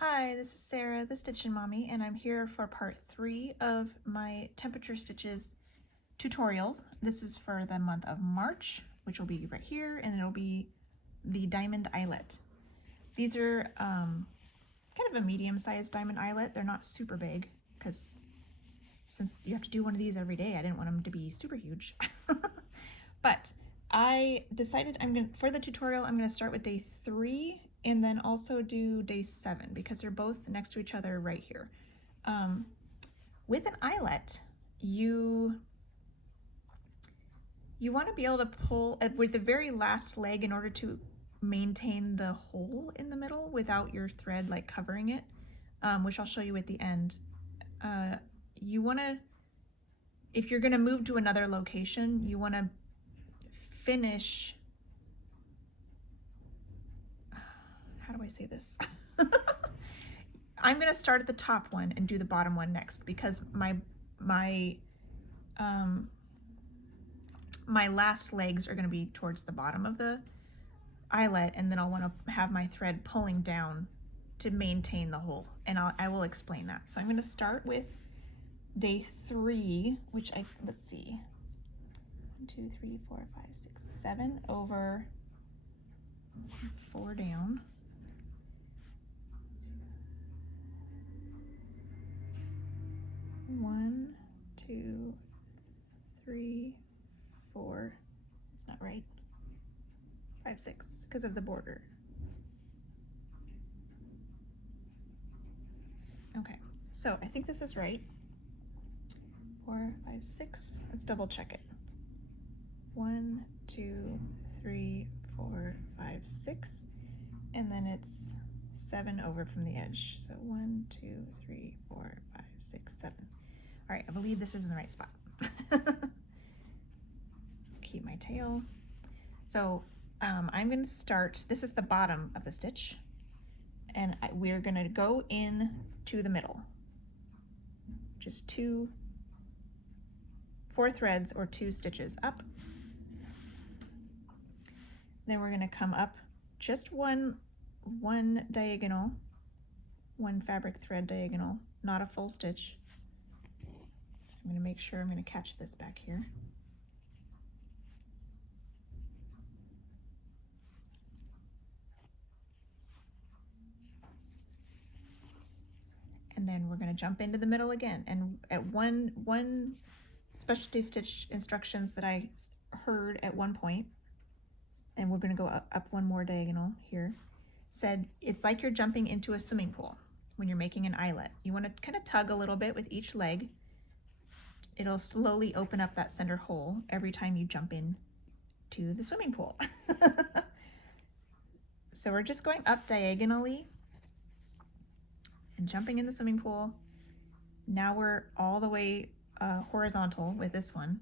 Hi, this is Sarah, the Stitchin Mommy, and I'm here for part 3 of my temperature stitches tutorials. This is for the month of March, which will be right here, and it'll be the diamond eyelet. These are kind of a medium-sized diamond eyelet. They're not super big because since you have to do one of these every day, I didn't want them to be super huge. But I decided for the tutorial, I'm gonna start with day 3 and then also do day 7 because they're both next to each other right here. With an eyelet, you want to be able to pull with the very last leg in order to maintain the hole in the middle without your thread like covering it, which I'll show you at the end. You want to, if you're going to move to another location, you want to finish, how do I say this? I'm going to start at the top one and do the bottom one next because my last legs are going to be towards the bottom of the eyelet, and then I'll want to have my thread pulling down to maintain the hole, and I will explain that. So I'm going to start with day 3, which let's see, 1, 2, 3, 4, 5, 6, 7 over 4 down. One, 2, 3, 4. It's not right. 5, 6 because of the border. Okay, so I think this is right. 4, 5, 6. Let's double check it. 1, 2, 3, 4, 5, 6, and then it's 7 over from the edge. So 1, 2, 3, 4, 5, 6, 7. All right, I believe this is in the right spot. Keep my tail. So I'm going to start. This is the bottom of the stitch, and we're going to go in to the middle. Just 4 threads or 2 stitches up. Then we're going to come up just one diagonal, 1 fabric thread diagonal, not a full stitch. I'm going to make sure I'm going to catch this back here. And then we're going to jump into the middle again. And at one specialty stitch instructions that I heard at one point, and we're going to go up one more diagonal here, said it's like you're jumping into a swimming pool when you're making an eyelet. You want to kind of tug a little bit with each leg. It'll slowly open up that center hole every time you jump in to the swimming pool. So we're just going up diagonally and jumping in the swimming pool. Now we're all the way horizontal with this one.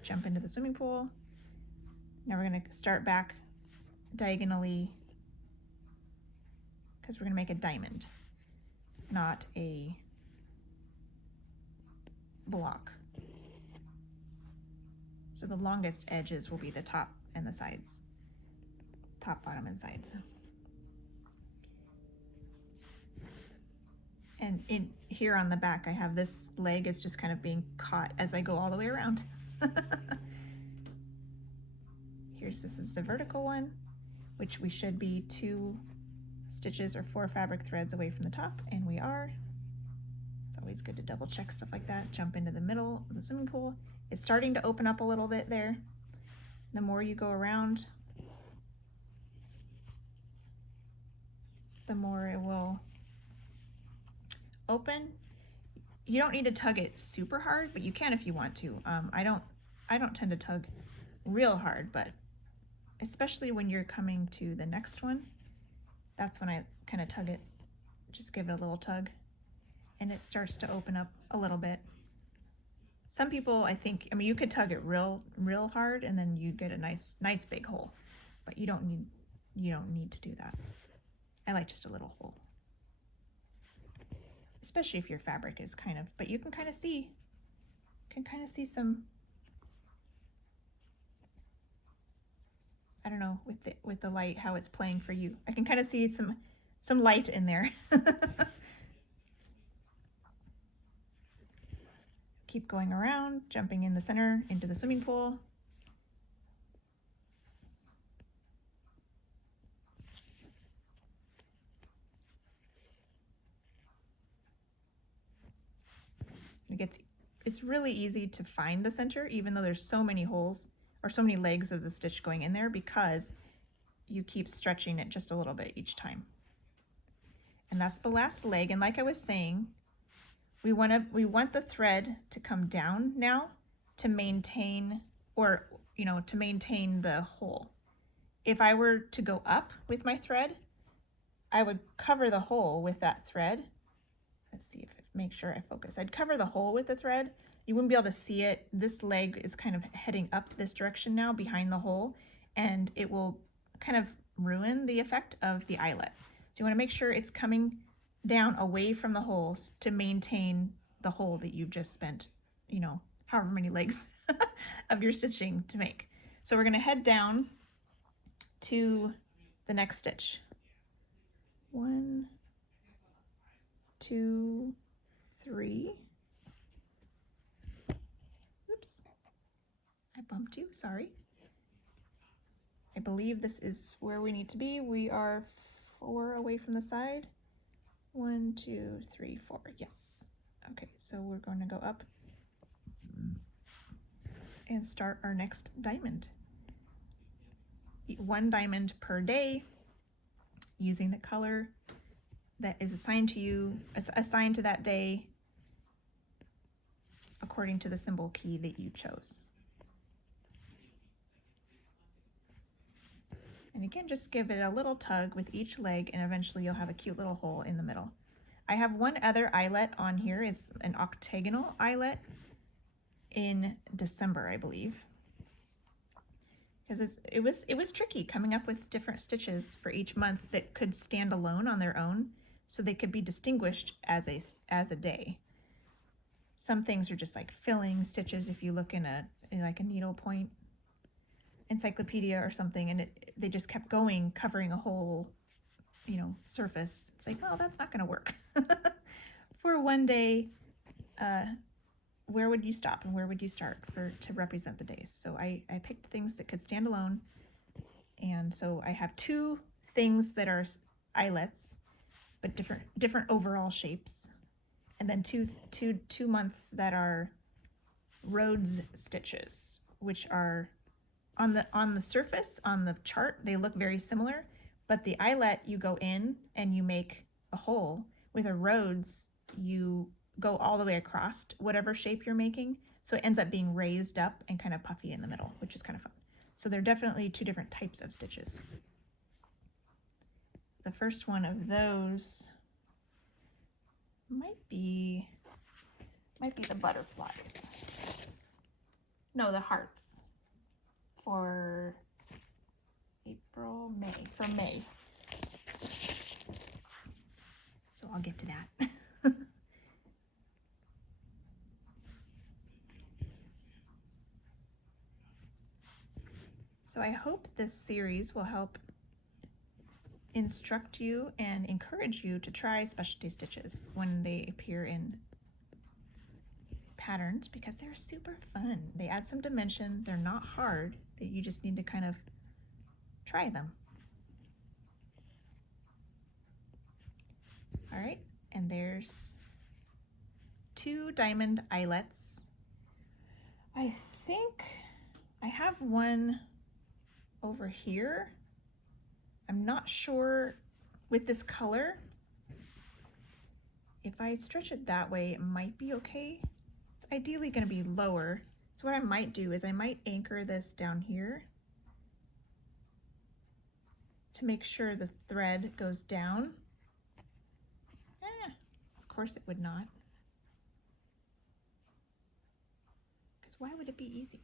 Jump into the swimming pool. Now we're going to start back diagonally because we're going to make a diamond, not a block. So the longest edges will be the top and the sides, top, bottom, and sides. And in here on the back, I have this leg is just kind of being caught as I go all the way around. This is the vertical one, which we should be 2 stitches or 4 fabric threads away from the top, and we are. It's always good to double check stuff like that. Jump into the middle of the swimming pool. It's starting to open up a little bit there. The more you go around, the more it will open. You don't need to tug it super hard, but you can if you want to. I don't tend to tug real hard, but especially when you're coming to the next one, that's when I kind of tug it. Just give it a little tug, and it starts to open up a little bit. Some people, I mean, you could tug it real hard, and then you get a nice big hole, but you don't need to do that. I like just a little hole, especially if your fabric is but you can kind of see some I don't know with the light how it's playing for you. I can kind of see some light in there. Keep going around, jumping in the center into the swimming pool. It's really easy to find the center, even though there's so many holes or so many legs of the stitch going in there, because you keep stretching it just a little bit each time. And that's the last leg. And like I was saying, we want the thread to come down now to maintain, or to maintain the hole. If I were to go up with my thread, I would cover the hole with that thread. Let's see if make sure I focus. I'd cover the hole with the thread. You wouldn't be able to see it. This leg is kind of heading up this direction now behind the hole, and it will kind of ruin the effect of the eyelet. So you want to make sure it's coming down away from the holes to maintain the hole that you've just spent, however many legs of your stitching to make. So we're going to head down to the next stitch. 1, 2, 3. Oops, I bumped you, sorry. I believe this is where we need to be. We are 4 away from the side. 1, 2, 3, 4, yes. Okay, so we're going to go up and start our next diamond. 1 diamond per day, using the color that is assigned to you, assigned to that day, according to the symbol key that you chose. And again, just give it a little tug with each leg, and eventually you'll have a cute little hole in the middle. I have one other eyelet on here, is an octagonal eyelet in December, I believe. Because it was tricky coming up with different stitches for each month that could stand alone on their own, so they could be distinguished as a day. Some things are just like filling stitches. If you look in like a needlepoint encyclopedia or something, and they just kept going, covering a whole surface. It's like, well, that's not going to work. For one day, where would you stop and where would you start to represent the days? So I picked things that could stand alone, and so I have 2 things that are eyelets, but different overall shapes, and then two months that are Rhodes stitches, which are on the surface on the chart, they look very similar, but the eyelet, you go in and you make a hole. With a Rhodes, you go all the way across whatever shape you're making, so it ends up being raised up and kind of puffy in the middle, which is kind of fun. So they're definitely 2 different types of stitches. The first one of those might be the butterflies. No, the hearts for May. So I'll get to that. So I hope this series will help instruct you and encourage you to try specialty stitches when they appear in patterns, because they're super fun. They add some dimension. They're not hard. You just need to kind of try them. All right, and there's 2 diamond eyelets. I think I have one over here. I'm not sure with this color. If I stretch it that way, it might be okay. It's ideally going to be lower. So what I might do is I might anchor this down here to make sure the thread goes down. Of course it would not. Because why would it be easy?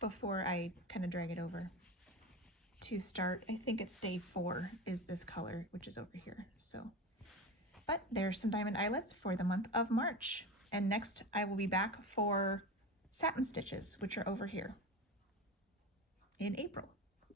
Before I kind of drag it over to start, I think it's day 4 is this color, which is over here. So, but there's some diamond eyelets for the month of March. And next I will be back for satin stitches, which are over here in April.